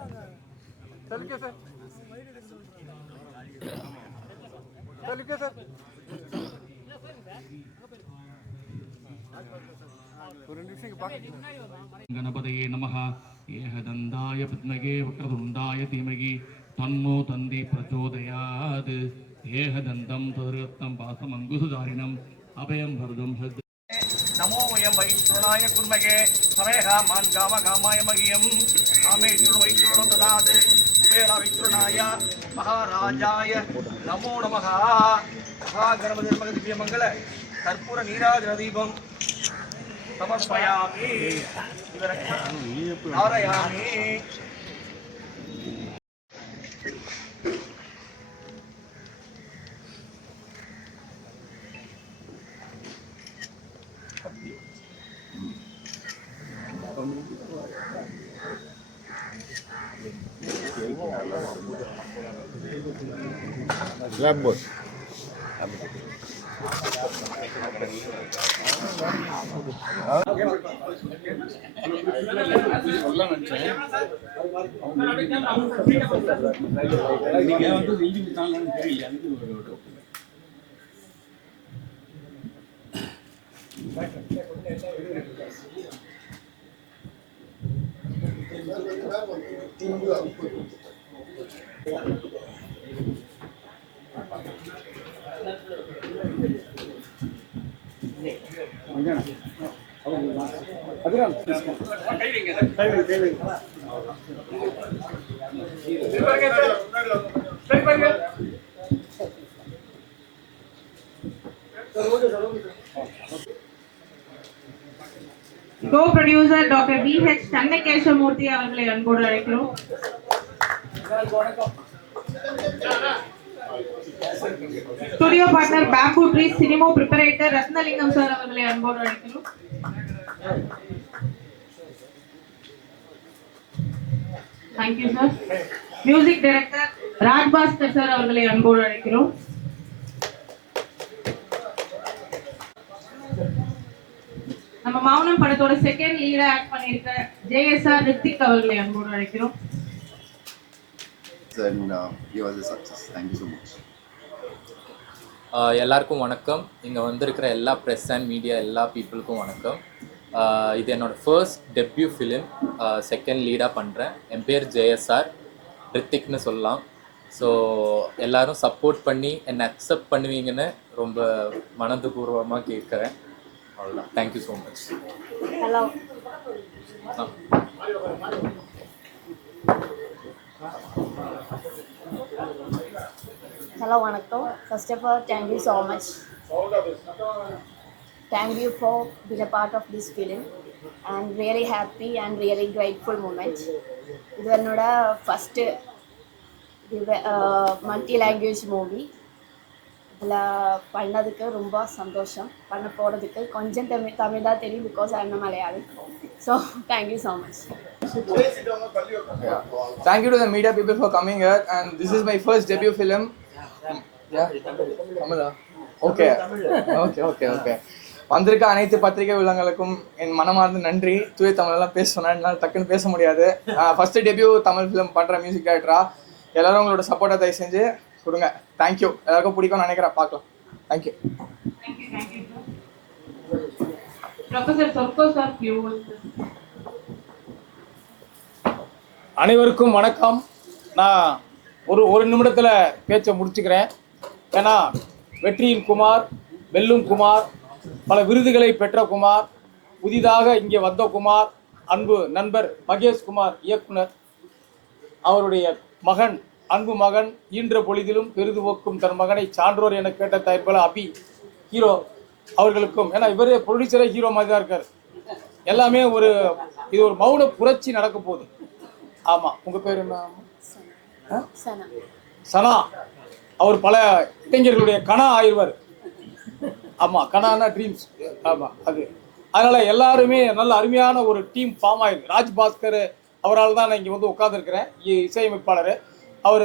चलिए सर, चलिए सर। गणपतये नमः। ஏகதந்தாய பத்மகே வக்ரதுண்டாய தீமகி தன்னோ தந்தி பிரச்சோதயாத். ஏகதந்தம் ததுரத்னம் பாசம் அங்குசுதாரிணம் அபயம் வர்தம் சத். நமோ வயம் வைஷ்ணாய குர்மகே சமேகா மான் காம காமாய மகியம் காமேஸ்வர வைஷ்ணவம் ததாது குபேர வைஷ்ணாய மகாராஜாய நமோ நமः. மகாகணபதி நமக திவ்யமங்கல கற்பூர நீராஜன தீபம் समर्पयामि धारयामि. Co-producer Dr. B.H. Channakeshamurthy அவர்களை அன்போடு அழைக்கிறோம். Studio partner Bamboo Trees Cinema Preparator Rathnalingam sir அவர்களை அன்போடு அழைக்கிறோம். Thank you sir. Music director Raj Bhaskar sir அவர்களை அன்போடு அழைக்கிறோம். நம்ம மௌனம் படத்தோட செகண்ட் லீடா ஆக்ட் பண்ணிருக்க ஜேஎஸ்ஆர் ரித்திக் அவர்களை அன்போடு அழைக்கிறோம். And he was a success. Thank you so much. எல்லாருக்கும் வணக்கம். இங்கே வந்திருக்கிற எல்லா ப்ரெஸ் அண்ட் மீடியா எல்லா பீப்புளுக்கும் வணக்கம். இது என்னோடய ஃபர்ஸ்ட் டெப்யூ ஃபிலிம், செகண்ட் லீடாக பண்ணுறேன். என் பேர் ஜேஎஸ்ஆர் ரித்திக்னு சொல்லலாம். ஸோ எல்லோரும் சப்போர்ட் பண்ணி என்னை அக்செப்ட் பண்ணுவீங்கன்னு ரொம்ப மனதுபூர்வமாக கேட்குறேன். அவ்வளோதான். Thank you so much. Hello. Hello, Vanakkam. First of all, thank you so much. Thank you for being a part of this film. I'm really happy and really grateful moment. இது என்னோட first multi language movie. இதில் பண்ணதுக்கு ரொம்ப சந்தோஷம். பண்ண போகிறதுக்கு கொஞ்சம் தமிழ் தான் தெரியும், because I am Malayali. So thank you so much. Thank you to the media people for coming here, and this is my first debut film. Okay. வந்திருக்க அனைத்து பத்திரிகை உள்ளவங்களுக்கும் என் மனமார்ந்த நன்றி. தூய தமிழெல்லாம் பேச சொன்னா என்னால் டக்குன்னு பேச முடியாது. ஃபர்ஸ்ட் டெபியூ தமிழ் ஃபிலிம் பண்ணுற மியூசிக் டைரக்டரா. எல்லாரும் உங்களோட சப்போர்ட்டை தயவு செஞ்சு கொடுங்க. தேங்க்யூ. எல்லாருக்கும் பிடிக்கும்னு நினைக்கிறேன். பார்க்கலாம். தேங்க்யூ. அனைவருக்கும் வணக்கம். நான் ஒரு நிமிடத்தில் பேச்சை முடிச்சுக்கிறேன். ஏன்னா வெற்றியின் குமார், வெல்லும் குமார், பல விருதுகளை பெற்ற குமார், புதிதாக இங்கே வந்த குமார், அன்பு நண்பர் மகேஷ் குமார் இயக்குனர், அவருடைய மகன், அன்பு மகன், ஈன்ற பொழுதிலும் பெரிது போக்கும் தன் மகனை சான்றோர் என கேட்ட தயாரிப்பாளர் அபி ஹீரோ அவர்களுக்கும், ஏன்னா இவரே ப்ரொடியூசரே ஹீரோ மாதிரி தான் இருக்கார். எல்லாமே இது ஒரு மௌன புரட்சி நடக்க போகுது. ஆமாம், உங்கள் பேர் என்ன? சனா. அவர் பல இளைஞர்களுடைய கனா ஆயிடுவார். ஆமாம், கனானா ட்ரீம்ஸ். ஆமாம், அதனால் எல்லாருமே நல்ல அருமையான ஒரு டீம் ஃபார்ம் ஆயிருக்கு. ராஜ் பாஸ்கர் அவரால் தான் நான் இங்கே வந்து உட்காந்துருக்கிறேன். இசையமைப்பாளர். அவர்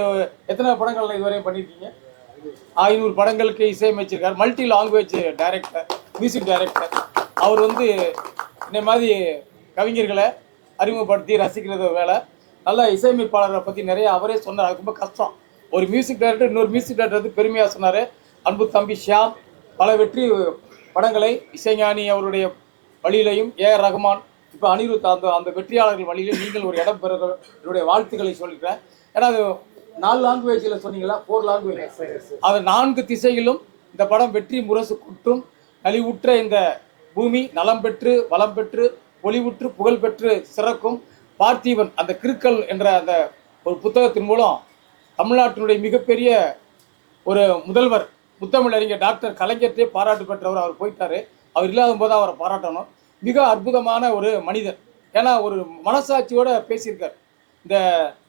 எத்தனை படங்கள் இதுவரையும் பண்ணியிருக்கீங்க? 500 படங்களுக்கு இசையமைச்சிருக்கார். Multi language director, music director. அவர் இந்த மாதிரி கவிஞர்களை அறிமுகப்படுத்தி ரசிக்கிறது வேலை. நல்ல இசையமைப்பாளரை பற்றி நிறைய அவரே சொன்னார். அது ரொம்ப கஷ்டம். ஒரு மியூசிக் டைரக்டர் இன்னொரு மியூசிக் டைரக்டர் வந்து பெருமையாக சொன்னார். அன்பு தம்பி ஷியாம் பல வெற்றி படங்களை இசைஞானி அவருடைய வழியிலையும், ஏஆர் ரஹ்மான், இப்போ அனிருத், அந்த வெற்றியாளர்கள் வழியிலையும் நீங்கள் ஒரு இடம் பெற என்னுடைய வாழ்த்துக்களை சொல்லிக்கிறேன். ஏன்னா அது 4 லாங்குவேஜில் சொன்னீங்களா, 4 லாங்குவேஜ், அது 4 திசையிலும் இந்த படம் வெற்றி முரசு குட்டும். நலிவுற்ற இந்த பூமி நலம் பெற்று வளம் பெற்று ஒளிவுற்று புகழ் பெற்று சிறக்கும். பார்த்திபன் அந்த கிறுக்கல் என்ற அந்த ஒரு புத்தகத்தின் மூலம் தமிழ்நாட்டினுடைய மிகப்பெரிய ஒரு முதல்வர் முத்தமிழறிஞர் டாக்டர் கலைஞர்கிட்டே பாராட்டு பெற்றவர். அவர் போயிட்டாரு. அவர் இல்லாத போது அவரை பாராட்டணும். மிக அற்புதமான ஒரு மனிதர். ஏன்னா ஒரு மனசாட்சியோட பேசியிருக்கார். இந்த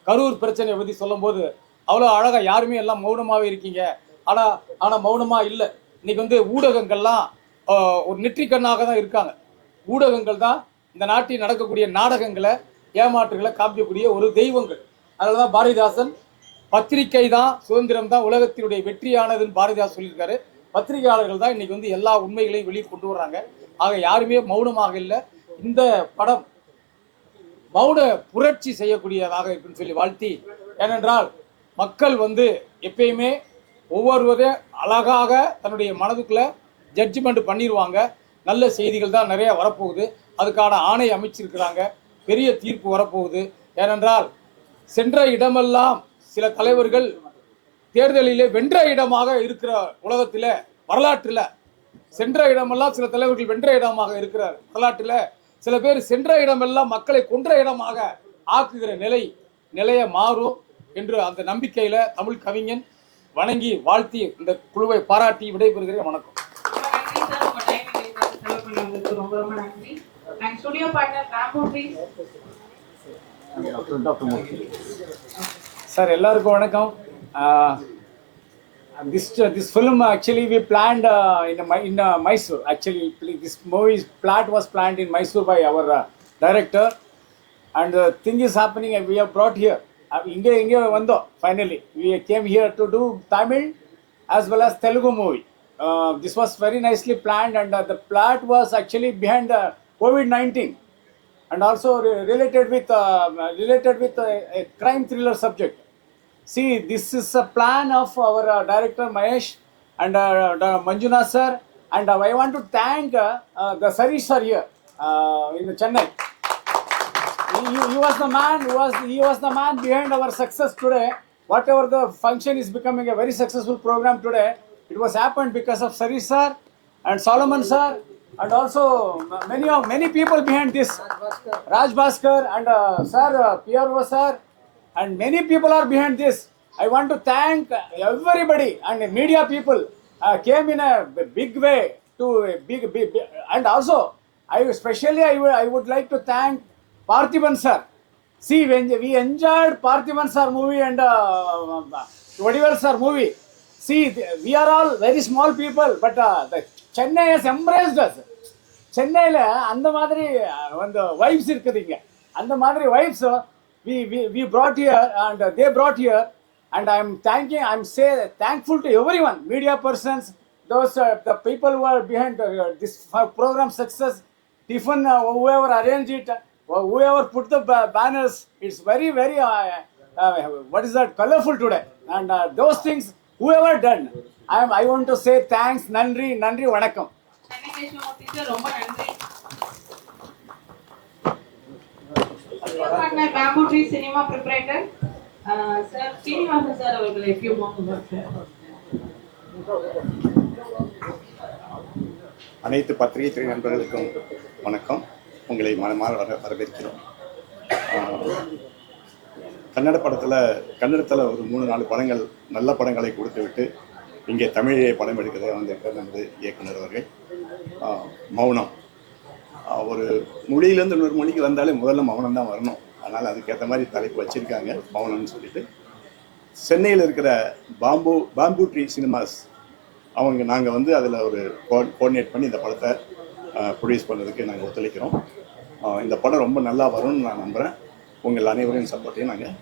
கரூர் பிரச்சனையை பற்றி சொல்லும்போது அவ்வளோ அழகாக, யாருமே எல்லாம் மௌனமாகவே இருக்கீங்க, ஆனால் மௌனமாக இல்லை. இன்னைக்கு வந்து ஊடகங்கள்லாம் ஒரு நெற்றிக்கண்ணாக தான் இருக்காங்க. ஊடகங்கள் தான் இந்த நாட்டில் நடக்கக்கூடிய நாடகங்களை, ஏமாற்றுகளை காமிக்கக்கூடிய ஒரு தெய்வங்கள். அதனால தான் பாரதிதாசன் பத்திரிகை தான் சுதந்திரம் தான் உலகத்தினுடைய வெற்றியானதுன்னு பாரதிதாசன் சொல்லியிருக்காரு. பத்திரிகையாளர்கள் தான் இன்னைக்கு வந்து எல்லா உண்மைகளையும் வெளியே கொண்டு வர்றாங்க. ஆக யாருமே மௌனமாக இல்லை. இந்த படம் மௌன புரட்சி செய்யக்கூடியதாக இருக்குன்னு சொல்லி வாழ்த்தி, ஏனென்றால் மக்கள் வந்து எப்பயுமே ஒவ்வொருவரையும் அழகாக தன்னுடைய மனதுக்குள்ள ஜட்ஜ்மெண்ட் பண்ணிடுவாங்க. நல்ல செய்திகள் தான் நிறைய வரப்போகுது. அதுக்கான ஆணை அமைச்சிருக்கிறாங்க. பெரிய தீர்ப்பு வரப்போகுது. ஏனென்றால் சென்ற இடமெல்லாம் சில தலைவர்கள் தேர்தலிலே வென்ற இடமாக இருக்கிற உலகத்தில் வரலாற்றில் சென்ற இடமெல்லாம் சில தலைவர்கள் வென்ற இடமாக இருக்கிற வரலாற்றில் சில பேர் சென்ற இடமெல்லாம் மக்களை கொன்ற இடமாக ஆக்குகிற நிலைய மாறும் என்று அந்த நம்பிக்கையில் தமிழ் கவிஞன் வணங்கி வாழ்த்தி இந்த குழுவை பாராட்டி விடைபெறுகிறேன். வணக்கம். ரொம்ப ரொம்ப நன்றி. Studio partner Rambo please. Sir எல்லாருக்கும் வணக்கம். This film actually we planned in Mysore. Actually, this movie's plot was planned in Mysore by our director, and the thing is happening. We have brought here. Inge vando. Finally, we came here to do Tamil as well as Telugu movie. This was very nicely planned, and the plot was actually behind COVID-19, and also related with a crime thriller subject. See, this is a plan of our director Mahesh and Manjuna sir, and I want to thank the Sarish sir here in Chennai. He was the man. He was the man behind our success today. Whatever the function is becoming a very successful program today, it was happened because of Sarish sir and Solomon sir, and also many people behind this. Raj Bhaskar and sir PRO sir. And many people are behind this. I want to thank everybody, and media people came in a big way to big and also I would like to thank Parthiban sir. See, when we enjoyed Parthiban sir movie and Vadivel sir movie. See, we are all very small people, but the Chennai has embraced us. சென்னையில் அந்த மாதிரி வந்து vibes இருக்குதுங்க. அந்த மாதிரி vibes we brought here, and they brought here, and I'm thankful to everyone, media persons, those the people who are behind this program success, even whoever arranged it, whoever put the banners. It's very what is that, colorful today, and those things whoever done, I want to say thanks. Nandri vanakkam. ரொம்ப நன்றி. Partner Bamboo Tree Cinema Proprietor, Sir Srinivasan sir அவர்கள் a few moments. அனைத்து பத்திரிகை துறை நண்பர்களுக்கும் வணக்கம். உங்களை மனமாற வரவேற்கிறோம். கன்னடத்தில் ஒரு 3-4 படங்கள், நல்ல படங்களை கொடுத்து விட்டு இங்கே தமிழிலே படம் எடுக்கிறத வந்திருக்கிற நமது இயக்குனர் அவர்கள். மௌனம், ஒரு மொழியிலேருந்து இன்னொரு மொழிக்கு வந்தாலே முதல்ல மௌனம் தான் வரணும். அதனால் அதுக்கேற்ற மாதிரி தலைப்பு வச்சுருக்காங்க, மௌனம்னு சொல்லிட்டு. சென்னையில் இருக்கிற பாம்பு ட்ரீ சினிமாஸ் நாங்கள் வந்து அதில் ஒரு கோஆர்டினேட் பண்ணி இந்த படத்தை ப்ரொடியூஸ் பண்ணுறதுக்கு நாங்கள் ஒத்துழைக்கிறோம். இந்த படம் ரொம்ப நல்லா வரும்னு நான் நம்புகிறேன். உங்கள் அனைவரையும் சப்போர்ட்டையும் நாங்கள்